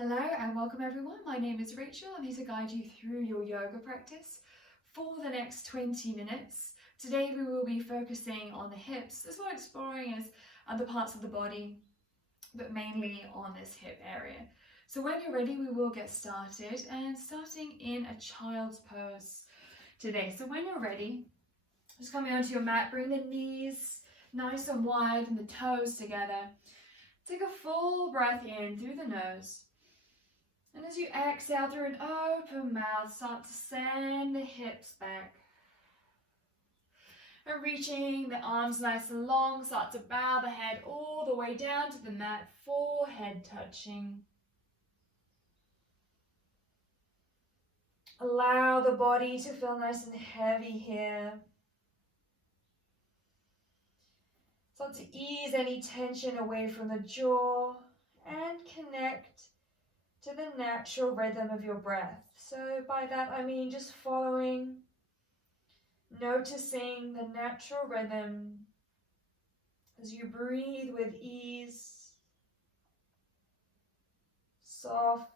Hello and welcome everyone. My name is Rachel. I'm here to guide you through your yoga practice for the next 20 minutes. Today we will be focusing on the hips as well as exploring as other parts of the body, but mainly on this hip area. So when you're ready, we will get started and starting in a child's pose today. So when you're ready, just coming onto your mat, bring the knees nice and wide and the toes together. Take a full breath in through the nose. And as you exhale through an open mouth, start to send the hips back. And reaching the arms nice and long, start to bow the head all the way down to the mat, forehead touching. Allow the body to feel nice and heavy here. Start to ease any tension away from the jaw and connect to the natural rhythm of your breath. So by that I mean just following, noticing the natural rhythm as you breathe with ease, soft,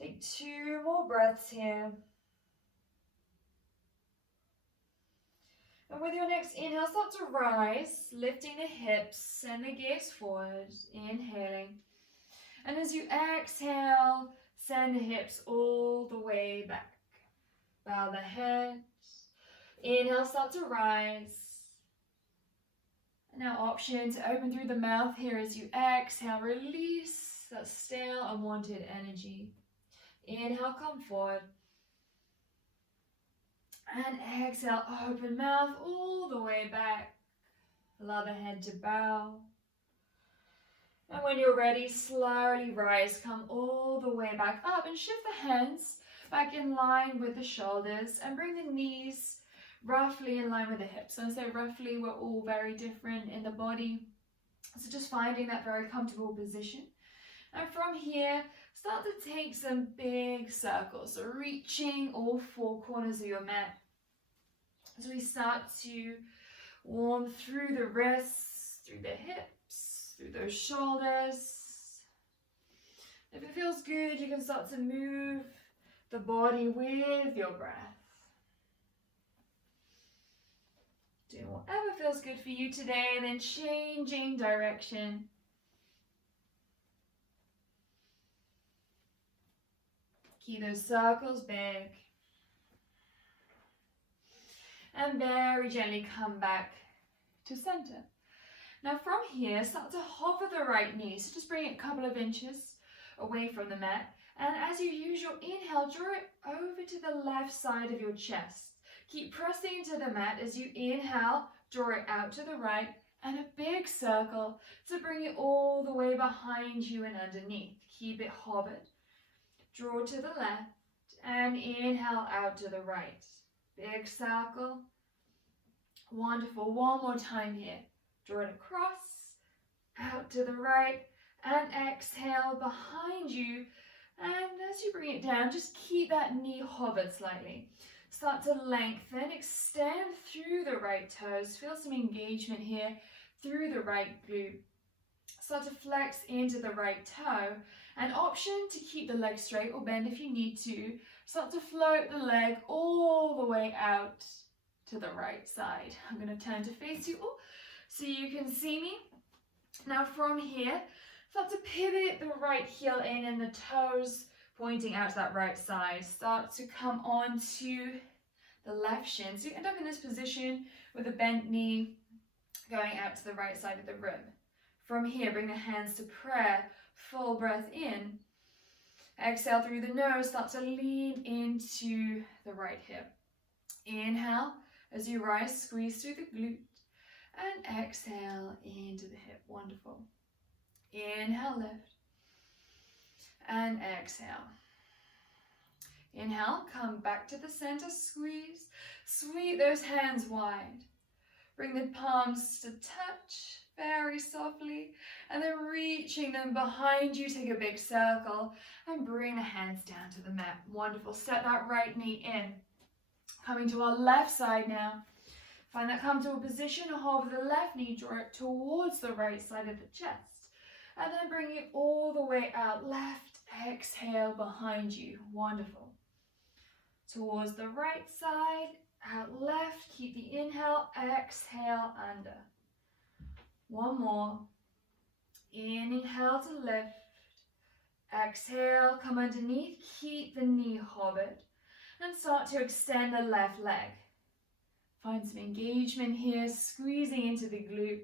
take 2 more breaths here. And with your next inhale, start to rise, lifting the hips and the gaze forward, inhaling. And as you exhale, send the hips all the way back. Bow the head. Inhale, start to rise. And now option to open through the mouth here as you exhale, release that stale, unwanted energy. Inhale, come forward. And exhale, open mouth all the way back. Allow the head to bow. And when you're ready, slowly rise, come all the way back up and shift the hands back in line with the shoulders and bring the knees roughly in line with the hips. And I say roughly, we're all very different in the body. So just finding that very comfortable position. And from here, start to take some big circles. So reaching all 4 corners of your mat. As we start to warm through the wrists, through the hips, through those shoulders. If it feels good, you can start to move the body with your breath. Doing whatever feels good for you today, and then changing direction. Keep those circles big. And very gently come back to center. Now from here, start to hover the right knee. So just bring it a couple of inches away from the mat. And as you use your inhale, draw it over to the left side of your chest. Keep pressing into the mat as you inhale, draw it out to the right, and a big circle to bring it all the way behind you and underneath. Keep it hovered. Draw to the left and inhale out to the right. Big circle. Wonderful. One more time here. Draw it across, out to the right, and exhale behind you. And as you bring it down, just keep that knee hovered slightly. Start to lengthen, extend through the right toes. Feel some engagement here through the right glute. Start to flex into the right toe. An option to keep the leg straight or bend if you need to. Start to float the leg all the way out to the right side. I'm going to turn to face you all so you can see me. Now from here, start to pivot the right heel in and the toes pointing out to that right side. Start to come on to the left shin. So you end up in this position with a bent knee going out to the right side of the rib. From here, bring the hands to prayer. Full breath in. Exhale through the nose. Start to lean into the right hip. Inhale as you rise, squeeze through the glute. And exhale into the hip. Wonderful. Inhale, lift. And exhale. Inhale, come back to the center, squeeze. Sweep those hands wide. Bring the palms to touch very softly, and then reaching them behind you, take a big circle and bring the hands down to the mat. Wonderful. Step that right knee in. Coming to our left side now. Find that comfortable position, hover the left knee, draw it towards the right side of the chest. And then bring it all the way out, left, exhale behind you. Wonderful. Towards the right side, out left, keep the inhale, exhale under. One more. Inhale to lift. Exhale, come underneath, keep the knee hovered. And start to extend the left leg. Find some engagement here, squeezing into the glute.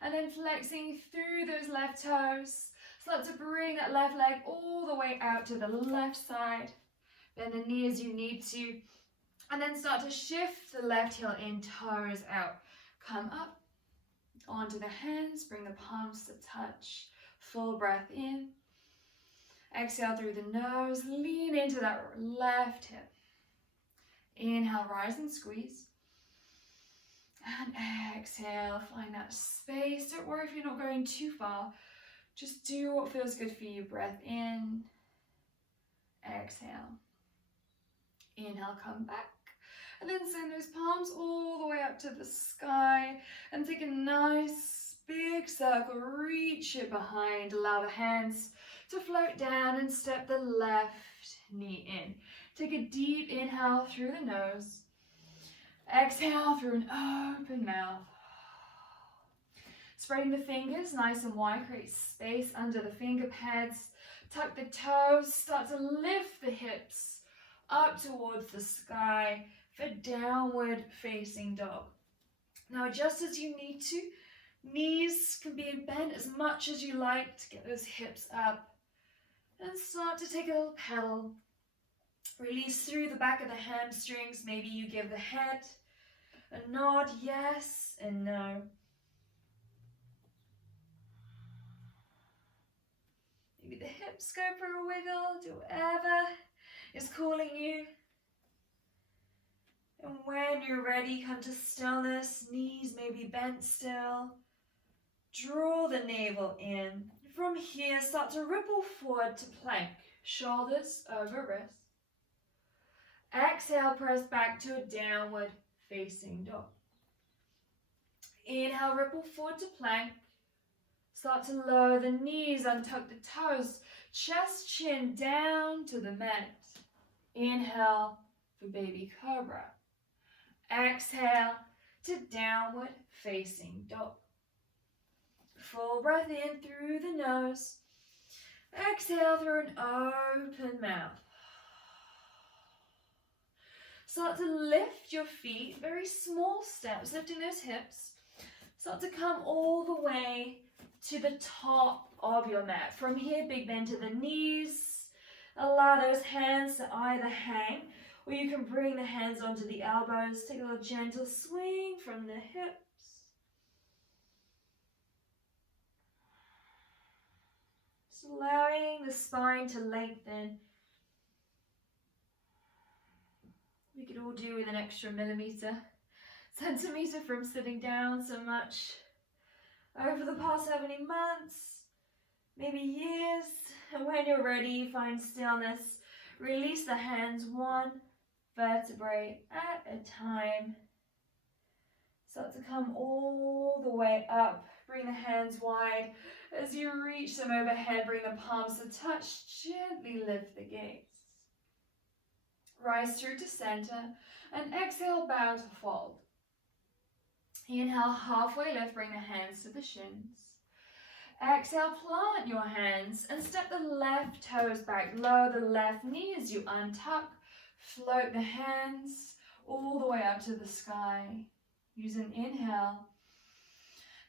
And then flexing through those left toes. Start to bring that left leg all the way out to the left side. Bend the knee as you need to. And then start to shift the left heel in, toes out. Come up onto the hands, bring the palms to touch. Full breath in. Exhale through the nose, lean into that left hip. Inhale, rise and squeeze. And exhale, find that space. Don't worry if you're not going too far. Just do what feels good for you. Breath in, exhale. Inhale, come back. And then send those palms all the way up to the sky. And take a nice big circle. Reach it behind. Allow the hands to float down and step the left knee in. Take a deep inhale through the nose. Exhale through an open mouth. Spreading the fingers nice and wide, create space under the finger pads. Tuck the toes, start to lift the hips up towards the sky for downward facing dog. Now just as you need to, knees can be bent as much as you like to get those hips up. And start to take a little pedal. Release through the back of the hamstrings. Maybe you give the head a nod, yes and no. Maybe the hips go for a wiggle, do whatever is calling you. And when you're ready, come to stillness, knees may be bent still. Draw the navel in. From here, start to ripple forward to plank, shoulders over wrists. Exhale, press back to a downward facing dog. Inhale, ripple forward to plank. Start to lower the knees, untuck the toes, chest, chin down to the mat. Inhale for baby cobra. Exhale to downward facing dog. Full breath in through the nose. Exhale through an open mouth. Start to lift your feet, very small steps, lifting those hips. Start to come all the way to the top of your mat. From here, big bend to the knees. Allow those hands to either hang, or you can bring the hands onto the elbows. Take a little gentle swing from the hips. Just allowing the spine to lengthen. We could all do with an extra centimeter from sitting down so much over the past how many months, maybe years. And when you're ready, find stillness. Release the hands one vertebrae at a time. Start to come all the way up. Bring the hands wide. As you reach them overhead, bring the palms to touch. Gently lift the gaze. Rise through to center and exhale, bow to fold. Inhale, halfway lift, bring the hands to the shins. Exhale, plant your hands and step the left toes back. Lower the left knee as you untuck. Float the hands all the way up to the sky. Use an inhale.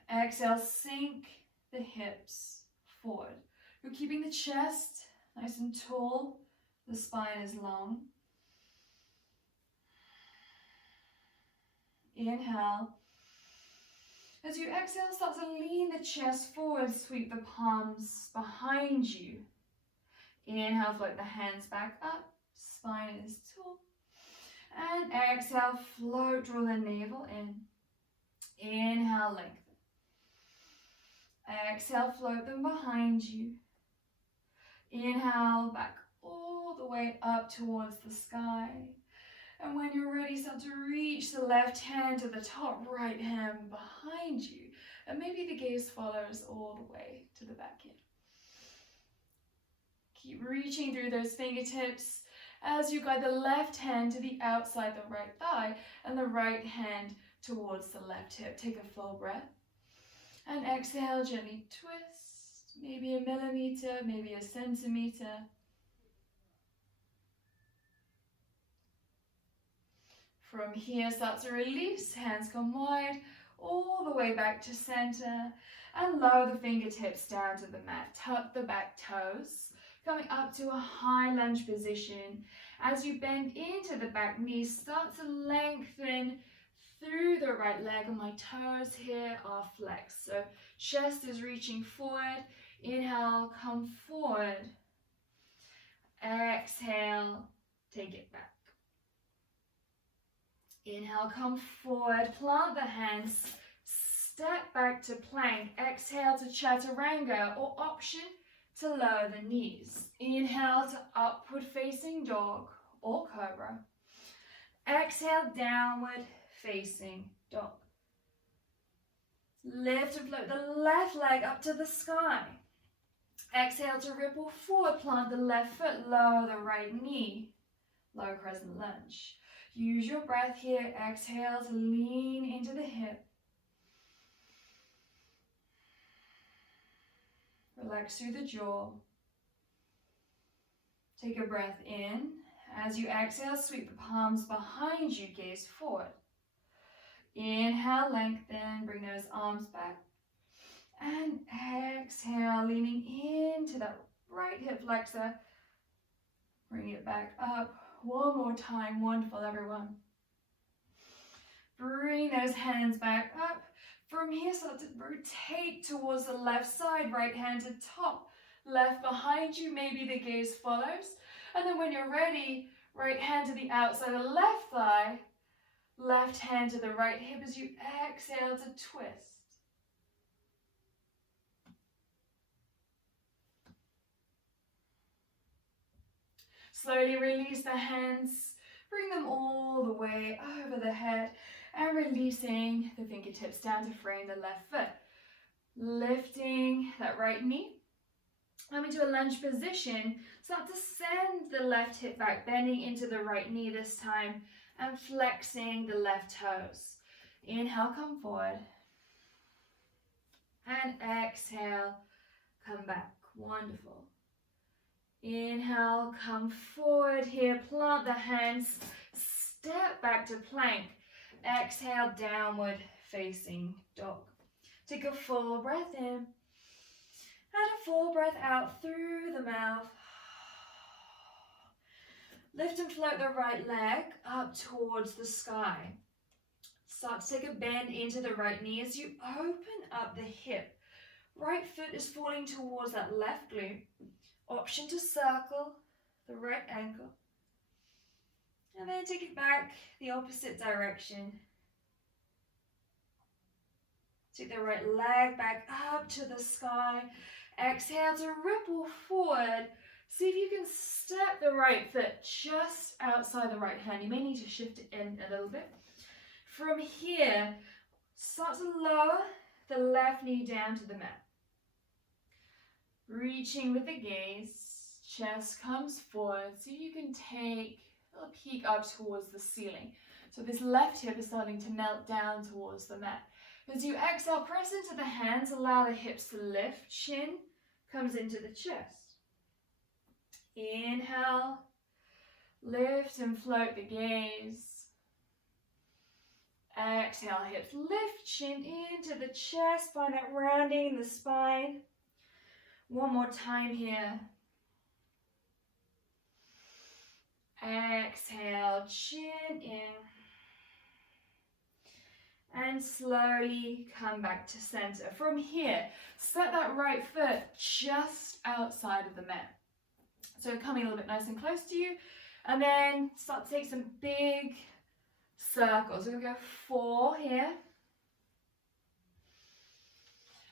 Exhale, sink the hips forward. You're keeping the chest nice and tall. The spine is long. Inhale. As you exhale, start to lean the chest forward, sweep the palms behind you. Inhale, float the hands back up, spine is tall. And exhale, float, draw the navel in. Inhale, lengthen. Exhale, float them behind you. Inhale, back all the way up towards the sky. And when you're ready, start to reach the left hand to the top right hand behind you. And maybe the gaze follows all the way to the back here. Keep reaching through those fingertips as you guide the left hand to the outside the right thigh and the right hand towards the left hip. Take a full breath. And exhale, gently twist. Maybe a millimeter, maybe a centimeter. From here, start to release. Hands come wide, all the way back to center. And lower the fingertips down to the mat. Tuck the back toes. Coming up to a high lunge position. As you bend into the back knee, start to lengthen through the right leg, and my toes here are flexed. So chest is reaching forward. Inhale, come forward. Exhale, take it back. Inhale, come forward, plant the hands, step back to plank. Exhale to chaturanga, or option to lower the knees. Inhale to upward facing dog or cobra. Exhale, downward facing dog. Lift and float the left leg up to the sky. Exhale to ripple forward, plant the left foot, lower the right knee. Low crescent lunge. Use your breath here. Exhale to lean into the hip. Relax through the jaw. Take a breath in. As you exhale, sweep the palms behind you, gaze forward. Inhale, lengthen, bring those arms back. And exhale, leaning into that right hip flexor. Bring it back up. One more time. Wonderful, everyone. Bring those hands back up. From here, start to rotate towards the left side, right hand to top, left behind you, maybe the gaze follows. And then when you're ready, right hand to the outside of the left thigh, left hand to the right hip as you exhale to twist. Slowly release the hands, bring them all the way over the head, and releasing the fingertips down to frame the left foot. Lifting that right knee. Coming to a lunge position, start to send the left hip back, bending into the right knee this time, and flexing the left toes. Inhale, come forward. And exhale, come back. Wonderful. Inhale, come forward here, plant the hands, step back to plank. Exhale, downward facing dog. Take a full breath in and a full breath out through the mouth. Lift and float the right leg up towards the sky. Start to take a bend into the right knee as you open up the hip. Right foot is falling towards that left glute. Option to circle the right ankle. And then take it back the opposite direction. Take the right leg back up to the sky. Exhale to ripple forward. See if you can step the right foot just outside the right hand. You may need to shift it in a little bit. From here, start to lower the left knee down to the mat. Reaching with the gaze, chest comes forward so you can take a peek up towards the ceiling. So this left hip is starting to melt down towards the mat. As you exhale, press into the hands, allow the hips to lift, chin comes into the chest. Inhale, lift and float the gaze. Exhale, hips lift, chin into the chest, find that rounding in the spine. One more time here. Exhale, chin in. And slowly come back to center. From here, set that right foot just outside of the mat. So coming a little bit nice and close to you. And then start to take some big circles. We're going to go 4 here.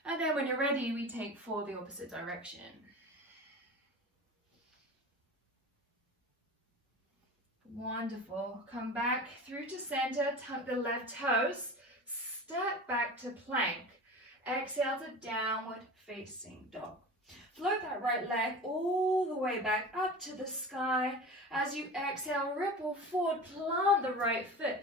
And then when you're ready, we take 4 the opposite direction. Wonderful. Come back through to center, tuck the left toes, step back to plank. Exhale to downward facing dog. Float that right leg all the way back up to the sky. As you exhale, ripple forward, plant the right foot.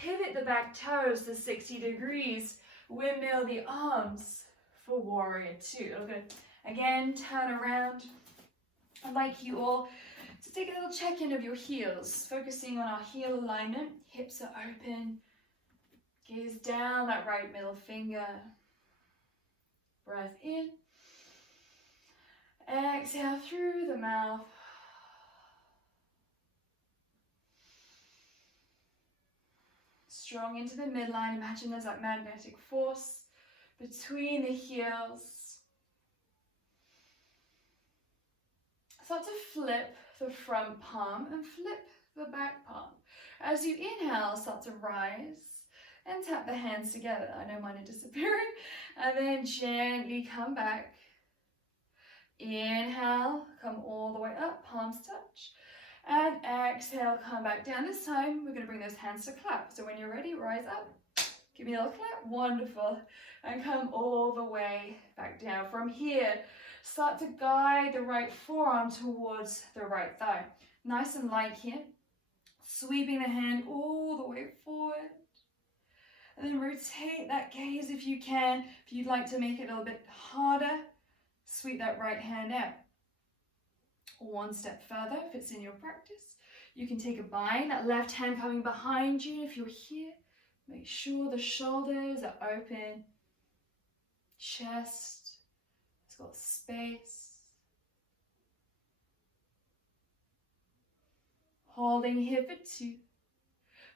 Pivot the back toes to 60 degrees. Windmill the arms for warrior two. Okay. Again, turn around. I'd like you all to take a little check-in of your heels, focusing on our heel alignment. Hips are open. Gaze down that right middle finger. Breath in. Exhale through the mouth. Strong into the midline. Imagine there's that magnetic force between the heels. Start to flip the front palm and flip the back palm. As you inhale, start to rise and tap the hands together. I know mine are disappearing. And then gently come back. Inhale, come all the way up, palms touch. And exhale, come back down. This time, we're going to bring those hands to clap. So when you're ready, rise up. Give me a little clap. Wonderful. And come all the way back down. From here, start to guide the right forearm towards the right thigh. Nice and light here. Sweeping the hand all the way forward. And then rotate that gaze if you can. If you'd like to make it a little bit harder, sweep that right hand out. One step further, if it's in your practice, you can take a bind, that left hand coming behind you. If you're here, make sure the shoulders are open. Chest has got space. Holding here for two.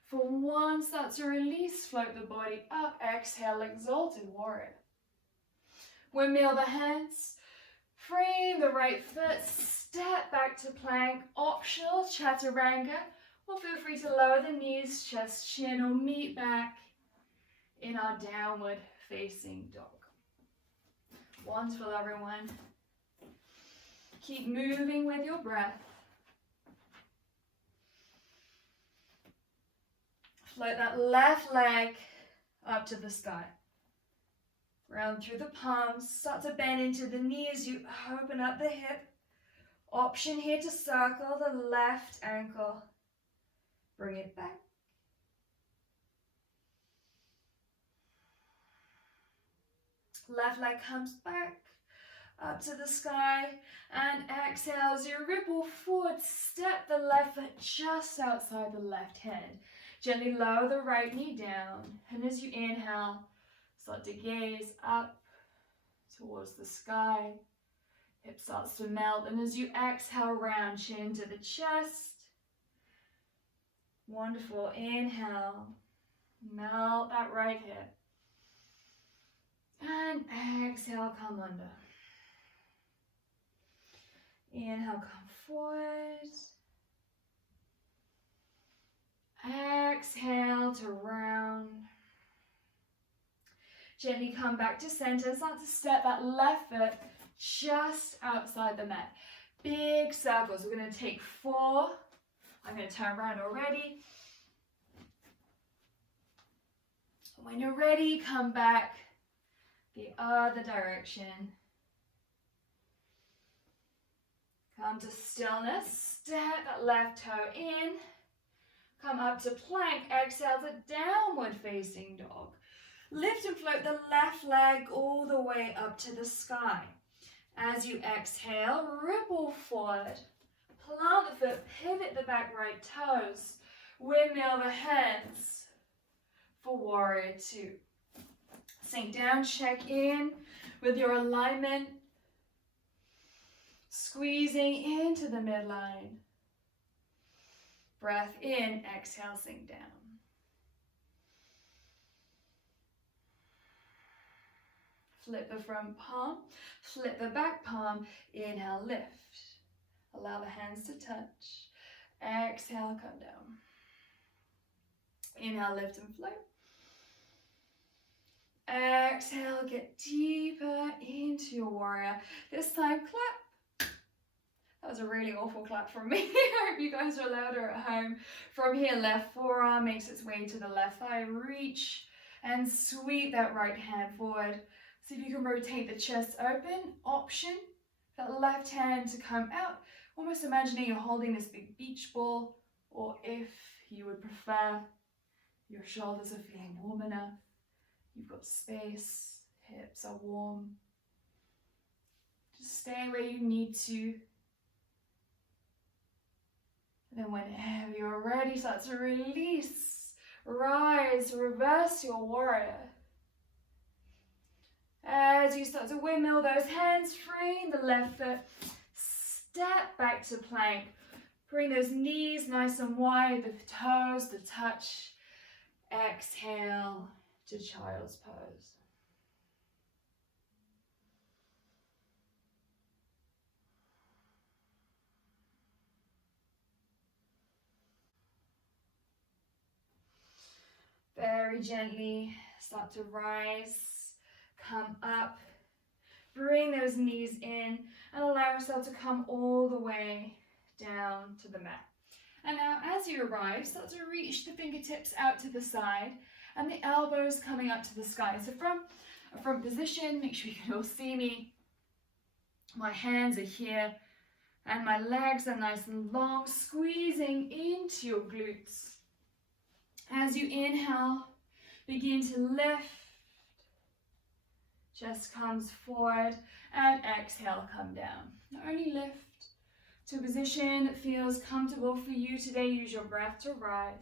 For one, start to release, float the body up. Exhale, exalted warrior. Windmill the hands. Frame the right foot, step back to plank, optional chaturanga, or feel free to lower the knees, chest, chin, or meet back in our downward facing dog. Wonderful, everyone. Keep moving with your breath. Float that left leg up to the sky. Round through the palms, start to bend into the knees, you open up the hip. Option here to circle the left ankle. Bring it back. Left leg comes back, up to the sky, and exhale as you ripple forward, step the left foot just outside the left hand. Gently lower the right knee down, and as you inhale, start to gaze up towards the sky. Hip starts to melt, and as you exhale, round chin to the chest. Wonderful. Inhale. Melt that right hip. And exhale, come under. Inhale, come forward. Exhale to round. Gently come back to center. Start to step that left foot just outside the mat. Big circles. We're going to take 4. I'm going to turn around already. When you're ready, come back the other direction. Come to stillness. Step that left toe in. Come up to plank. Exhale to downward facing dog. Lift and float the left leg all the way up to the sky. As you exhale, ripple forward. Plant the foot, pivot the back right toes. Windmill the hands for warrior two. Sink down, check in with your alignment. Squeezing into the midline. Breath in, exhale, sink down. Flip the front palm, flip the back palm, inhale, lift. Allow the hands to touch. Exhale, come down. Inhale, lift and float. Exhale, get deeper into your warrior. This time, clap. That was a really awful clap from me. I hope you guys are louder at home. From here, left forearm makes its way to the left thigh. Reach and sweep that right hand forward. See if you can rotate the chest open. Option, that left hand to come out. Almost imagining you're holding this big beach ball, or if you would prefer, your shoulders are feeling warm enough. You've got space, hips are warm. Just stay where you need to. And then whenever you're ready, start to release, rise, reverse your warrior. As you start to windmill those hands free, the left foot, step back to plank. Bring those knees nice and wide, the toes to touch. Exhale to child's pose. Very gently start to rise, come up, bring those knees in and allow yourself to come all the way down to the mat. And now as you arrive, start to reach the fingertips out to the side and the elbows coming up to the sky. So from a front position, make sure you can all see me. My hands are here and my legs are nice and long, squeezing into your glutes. As you inhale, begin to lift. Chest comes forward and exhale, come down. Not only lift to a position that feels comfortable for you today. Use your breath to rise.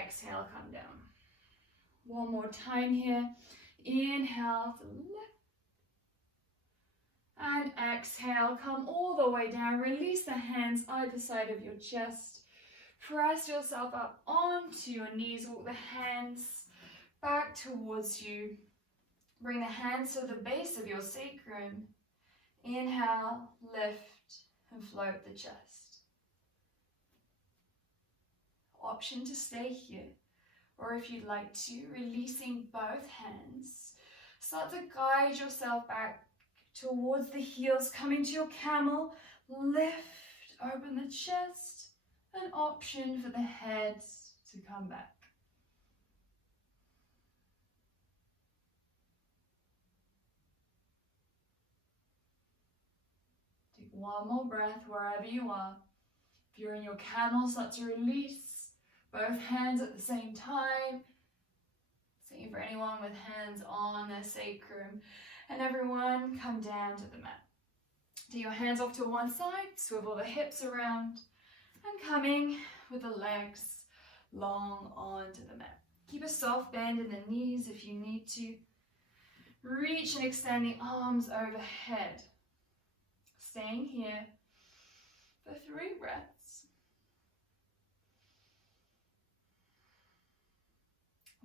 Exhale, come down. One more time here. Inhale to lift. And exhale, come all the way down. Release the hands either side of your chest. Press yourself up onto your knees. Walk the hands back towards you. Bring the hands to the base of your sacrum. Inhale, lift, and float the chest. Option to stay here, or if you'd like to, releasing both hands. Start to guide yourself back towards the heels, coming to your camel. Lift, open the chest. An option for the head to come back. Take one more breath wherever you are. If you're in your camel, start to release both hands at the same time. Same for anyone with hands on their sacrum. And everyone, come down to the mat. Take your hands off to one side, swivel the hips around, and coming with the legs long onto the mat. Keep a soft bend in the knees if you need to. Reach and extend the arms overhead. Staying here for 3 breaths.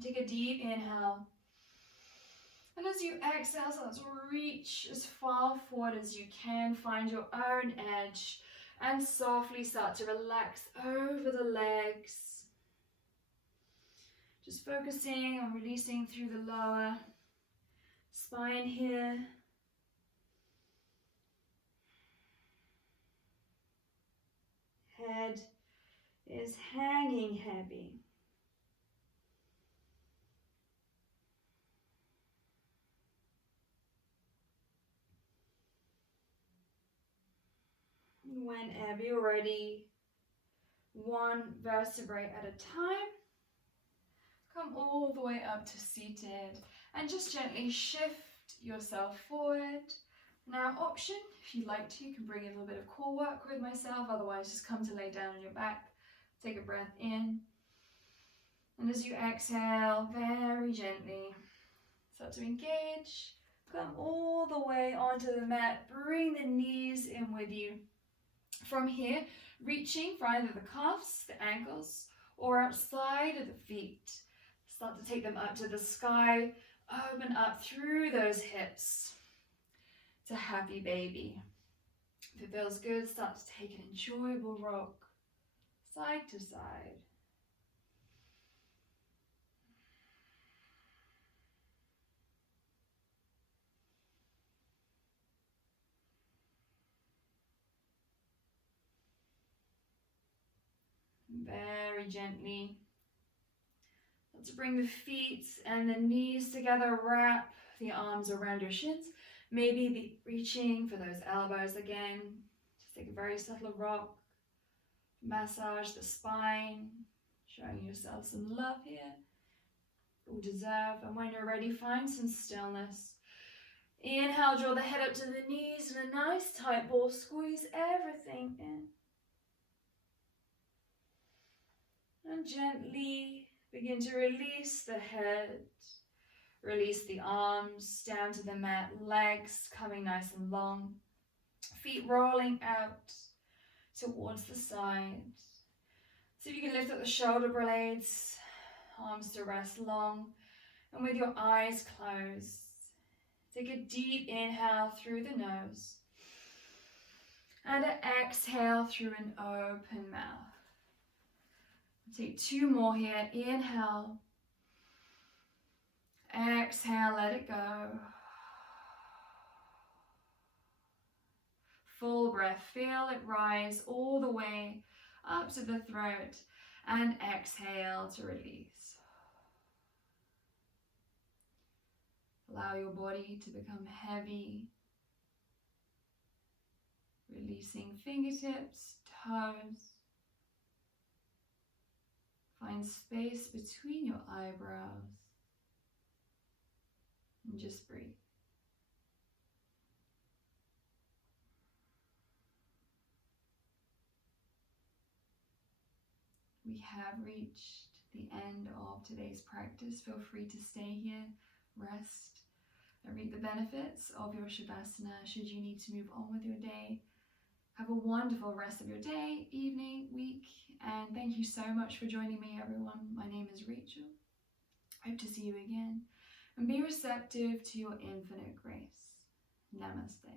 Take a deep inhale. And as you exhale, start to reach as far forward as you can. Find your own edge and softly start to relax over the legs. Just focusing on releasing through the lower spine here. Head is hanging heavy. Whenever you're ready, one vertebrae at a time, come all the way up to seated and just gently shift yourself forward. Now option, if you'd like to, you can bring in a little bit of core work with myself, otherwise just come to lay down on your back. Take a breath in. And as you exhale, very gently, start to engage. Come all the way onto the mat. Bring the knees in with you. From here, reaching for either the cuffs, the ankles, or outside of the feet. Start to take them up to the sky. Open up through those hips to happy baby. If it feels good, start to take an enjoyable rock side to side. Very gently. Let's bring the feet and the knees together. Wrap the arms around your shins. Maybe reaching for those elbows again. Just take a very subtle rock. Massage the spine. Showing yourself some love here. You deserve. And when you're ready, find some stillness. Inhale, draw the head up to the knees and a nice tight ball. Squeeze everything in. And gently begin to release the head. Release the arms down to the mat. Legs coming nice and long. Feet rolling out towards the side. So you can lift up the shoulder blades. Arms to rest long. And with your eyes closed, take a deep inhale through the nose. And an exhale through an open mouth. Take 2 more here. Inhale. Exhale, let it go. Full breath. Feel it rise all the way up to the throat. And exhale to release. Allow your body to become heavy. Releasing fingertips, toes. Find space between your eyebrows. And just breathe. We have reached the end of today's practice. Feel free to stay here, rest, and reap the benefits of your Shavasana should you need to move on with your day. Have a wonderful rest of your day, evening, week, and thank you so much for joining me, everyone. My name is Rachel. I hope to see you again, and be receptive to your infinite grace. Namaste.